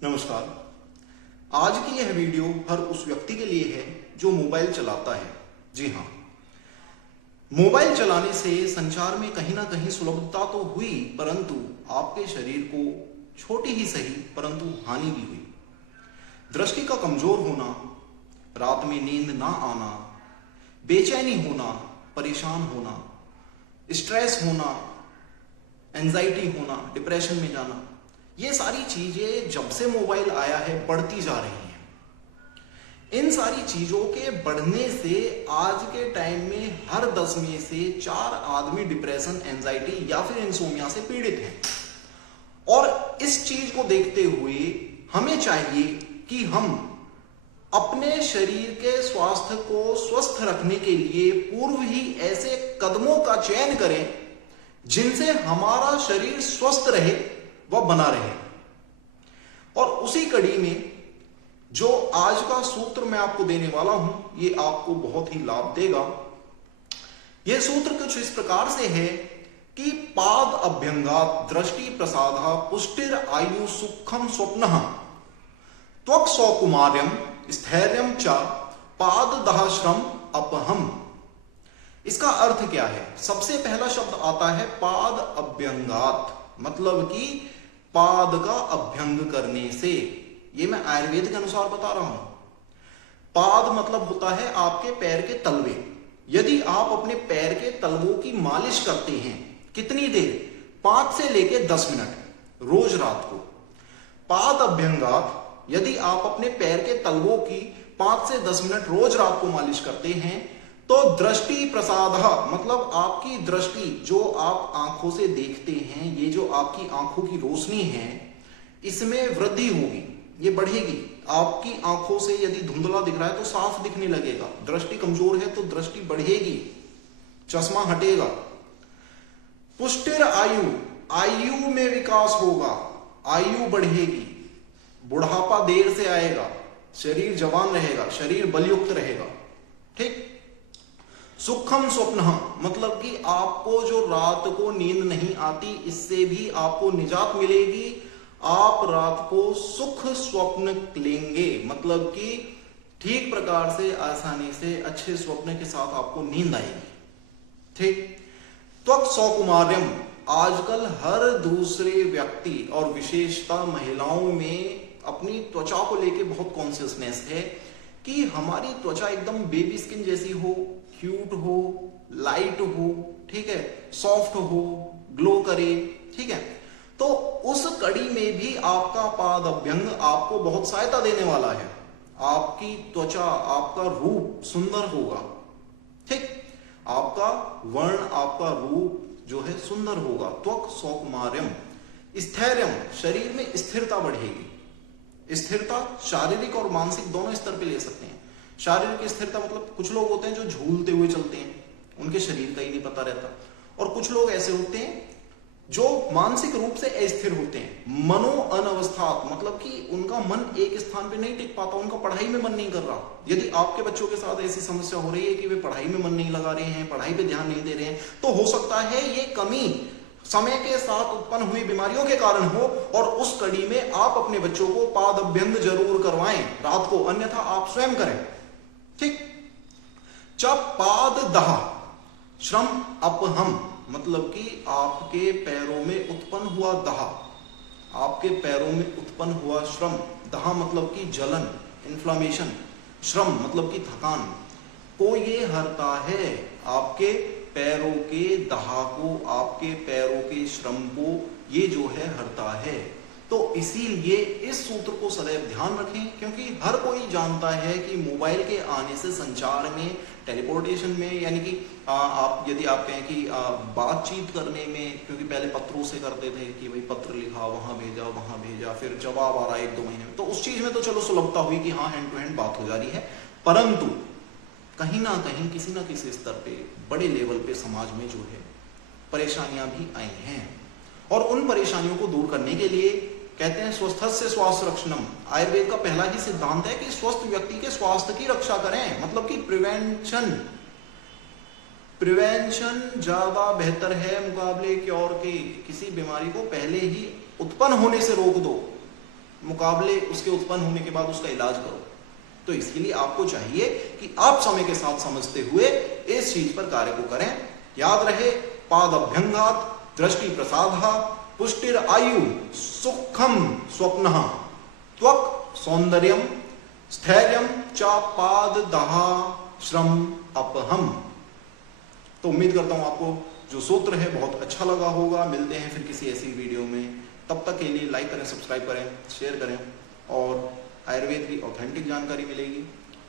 नमस्कार। आज की यह वीडियो हर उस व्यक्ति के लिए है जो मोबाइल चलाता है। जी हाँ, मोबाइल चलाने से संचार में कहीं ना कहीं सुलभता तो हुई, परंतु आपके शरीर को छोटी ही सही परंतु हानि भी हुई। दृष्टि का कमजोर होना, रात में नींद ना आना, बेचैनी होना, परेशान होना, स्ट्रेस होना, एंजाइटी होना, डिप्रेशन में जाना, ये सारी चीजें जब से मोबाइल आया है बढ़ती जा रही हैं। इन सारी चीजों के बढ़ने से आज के टाइम में हर 10 में से 4 आदमी डिप्रेशन, एंजाइटी या फिर इंसोमिया से पीड़ित हैं। और इस चीज को देखते हुए हमें चाहिए कि हम अपने शरीर के स्वास्थ्य को स्वस्थ रखने के लिए पूर्व ही ऐसे कदमों का चयन करें जिनसे हमारा शरीर स्वस्थ रहे, वह बना रहे। और उसी कड़ी में जो आज का सूत्र मैं आपको देने वाला हूं, ये आपको बहुत ही लाभ देगा। यह सूत्र कुछ इस प्रकार से है कि पाद अभ्यंगात दृष्टि प्रसादा पुष्टिर आयु सुखम स्वप्नः त्वक सौकुमार्यम स्थैर्यम च पाद दहश्रम अपहम। इसका अर्थ क्या है? सबसे पहला शब्द आता है पाद अभ्यंगात, मतलब कि पाद का अभ्यंग करने से। ये मैं आयुर्वेद के अनुसार बता रहा हूं। पाद मतलब होता है आपके पैर के तलवे। यदि आप अपने पैर के तलवों की मालिश करते हैं, कितनी देर? 5 से लेकर 10 मिनट रोज रात को। पाद अभ्यंगात, यदि आप अपने पैर के तलवों की 5 से 10 मिनट रोज रात को मालिश करते हैं तो दृष्टि प्रसाद, मतलब आपकी दृष्टि, जो आप आंखों से देखते हैं, ये जो आपकी आंखों की रोशनी है, इसमें वृद्धि होगी, ये बढ़ेगी। आपकी आंखों से यदि धुंधला दिख रहा है तो साफ दिखने लगेगा। दृष्टि कमजोर है तो दृष्टि बढ़ेगी, चश्मा हटेगा। पुष्टिर आयु, आयु में विकास होगा, आयु बढ़ेगी। बुढ़ापा देर से आएगा, शरीर जवान रहेगा, शरीर बलयुक्त रहेगा। ठीक। सुखम स्वप्न, मतलब कि आपको जो रात को नींद नहीं आती, इससे भी आपको निजात मिलेगी। आप रात को सुख स्वप्न लेंगे, मतलब कि ठीक प्रकार से, आसानी से, अच्छे स्वप्न के साथ आपको नींद आएगी। ठीक। त्वक सौकुमार्यम, आजकल हर दूसरे व्यक्ति और विशेषता महिलाओं में अपनी त्वचा को लेके बहुत कॉन्शियसनेस है कि हमारी त्वचा एकदम बेबी स्किन जैसी हो, क्यूट हो, लाइट हो, ठीक है, सॉफ्ट हो, ग्लो करे। ठीक है, तो उस कड़ी में भी आपका पाद अभ्यंग आपको बहुत सहायता देने वाला है। आपकी त्वचा, आपका रूप सुंदर होगा। ठीक, आपका वर्ण, आपका रूप जो है सुंदर होगा। त्वक सौकुमार्यम स्थैर्यम, शरीर में स्थिरता बढ़ेगी। स्थिरता शारीरिक और मानसिक दोनों स्तर पे ले सकते हैं। शारीरिक स्थिरता मतलब कुछ लोग होते हैं जो झूलते हुए चलते हैं, उनके शरीर का ही नहीं पता रहता। और कुछ लोग ऐसे होते हैं जो मानसिक रूप से अस्थिर होते हैं। मनो अनवस्थात, मतलब कि उनका मन एक स्थान पे नहीं टिक पाता, उनका पढ़ाई में मन नहीं कर रहा। यदि आपके बच्चों के साथ ऐसी समस्या हो रही है कि वे पढ़ाई में मन नहीं लगा रहे हैं, पढ़ाई पे ध्यान नहीं दे रहे हैं, तो हो सकता है ये कमी समय के साथ उत्पन्न हुई बीमारियों के कारण हो। और उस कड़ी में आप अपने बच्चों को पाद अभ्यंग जरूर करवाएं रात को, अन्यथा आप स्वयं करें। ठीक। जब पाद दहा श्रम अपहम, मतलब कि आपके पैरों में उत्पन्न हुआ दहा, आपके पैरों में उत्पन्न हुआ श्रम। दहा मतलब कि जलन, इन्फ्लामेशन। श्रम मतलब कि थकान को ये हरता है। आपके पैरों के दहा को, आपके पैरों के श्रम को ये जो है हरता है। तो इसीलिए इस सूत्र को सदैव ध्यान रखें, क्योंकि हर कोई जानता है कि मोबाइल के आने से संचार में, टेलीपोर्टेशन में, यानी कि आप यदि आप कहें कि बातचीत करने में, क्योंकि पहले पत्रों से करते थे कि भाई पत्र लिखा, वहां भेजा, फिर जवाब आ रहा है 1-2 महीने में, तो उस चीज में तो चलो सुलभता हुई कि हाँ हैंड टू हैंड बात हो जा रही है। परंतु कहीं ना कहीं किसी ना किसी स्तर पे, बड़े लेवल पे समाज में जो है परेशानियां भी आई हैं। और उन परेशानियों को दूर करने के लिए कहते हैं स्वस्थस्य स्वास्थ्य रक्षणम। आयुर्वेद का पहला ही सिद्धांत है कि स्वस्थ व्यक्ति के स्वास्थ्य की रक्षा करें, मतलब कि प्रिवेंशन ज्यादा बेहतर है मुकाबले क्योर के। किसी बीमारी को पहले ही उत्पन्न होने से रोक दो। मुकाबले उसके उत्पन्न होने के बाद उसका इलाज करो। तो इसके लिए आपको चाहिए कि आप समय के साथ समझते हुए इस चीज पर कार्य को करें। याद रहे, पाद अभ्यंगात दृष्टि प्रसादा पुष्टिर आयु सुखम स्वप्नः त्वक सौंदर्यम स्थैर्यम च पाद दहा श्रम अपहम। तो उम्मीद करता हूं आपको जो सूत्र है बहुत अच्छा लगा होगा। मिलते हैं फिर किसी ऐसी वीडियो में, तब तक के लिए लाइक करें, सब्सक्राइब करें, शेयर करें और आयुर्वेद की ऑथेंटिक जानकारी मिलेगी।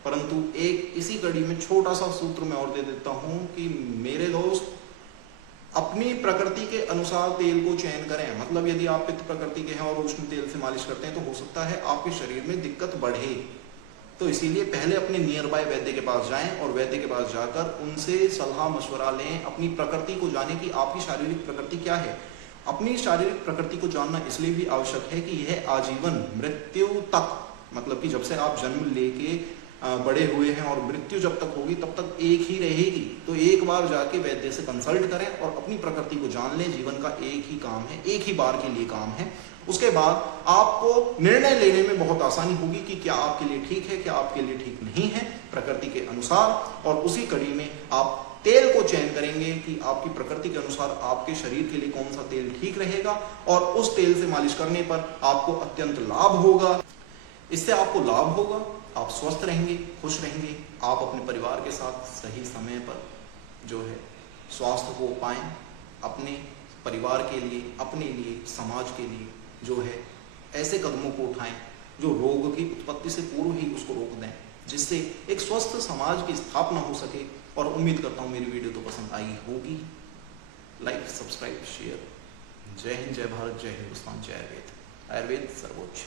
परंतु एक इसी कड़ी में छोटा सा सूत्र मैं और दे देता हूं कि मेरे दोस्त अपनी प्रकृति के अनुसार तेल को चयन करें। मतलब यदि आप पित्त प्रकृति के हैं और उष्ण तेल से मालिश करते हैं तो हो सकता है आपके शरीर में दिक्कत बढ़े। तो इसीलिए पहले अपने नियर बाय वैद्य के पास जाएं और वैद्य के पास जाकर उनसे सलाह मशवरा लें, अपनी प्रकृति को जानें कि आपकी शारीरिक प्रकृति क्या है। अपनी शारीरिक प्रकृति को जानना इसलिए भी आवश्यक है कि यह आजीवन मृत्यु तक, मतलब कि जब से आप जन्म लेके बड़े हुए हैं और मृत्यु जब तक होगी तब तक एक ही रहेगी। तो एक बार जाके वैद्य से कंसल्ट करें और अपनी प्रकृति को जान लें। जीवन का एक ही काम है, एक ही बार के लिए काम है। उसके बाद आपको निर्णय लेने में बहुत आसानी होगी कि क्या आपके लिए ठीक है, क्या आपके लिए ठीक नहीं है, प्रकृति के अनुसार। और उसी कड़ी में आप तेल को चयन करेंगे कि आपकी प्रकृति के अनुसार आपके शरीर के लिए कौन सा तेल ठीक रहेगा और उस तेल से मालिश करने पर आपको अत्यंत लाभ होगा। इससे आपको लाभ होगा, आप स्वस्थ रहेंगे, खुश रहेंगे, आप अपने परिवार के साथ सही समय पर जो है स्वास्थ्य को पाएं, अपने परिवार के लिए, अपने लिए, समाज के लिए जो है ऐसे कदमों को उठाएं जो रोग की उत्पत्ति से पूर्व ही उसको रोक दें, जिससे एक स्वस्थ समाज की स्थापना हो सके। और उम्मीद करता हूं मेरी वीडियो तो पसंद आई होगी। Like, subscribe, share. जय हिंद, जय भारत, जय हिंदुस्तान, जय आयुर्वेद। आयुर्वेद सर्वोच्च।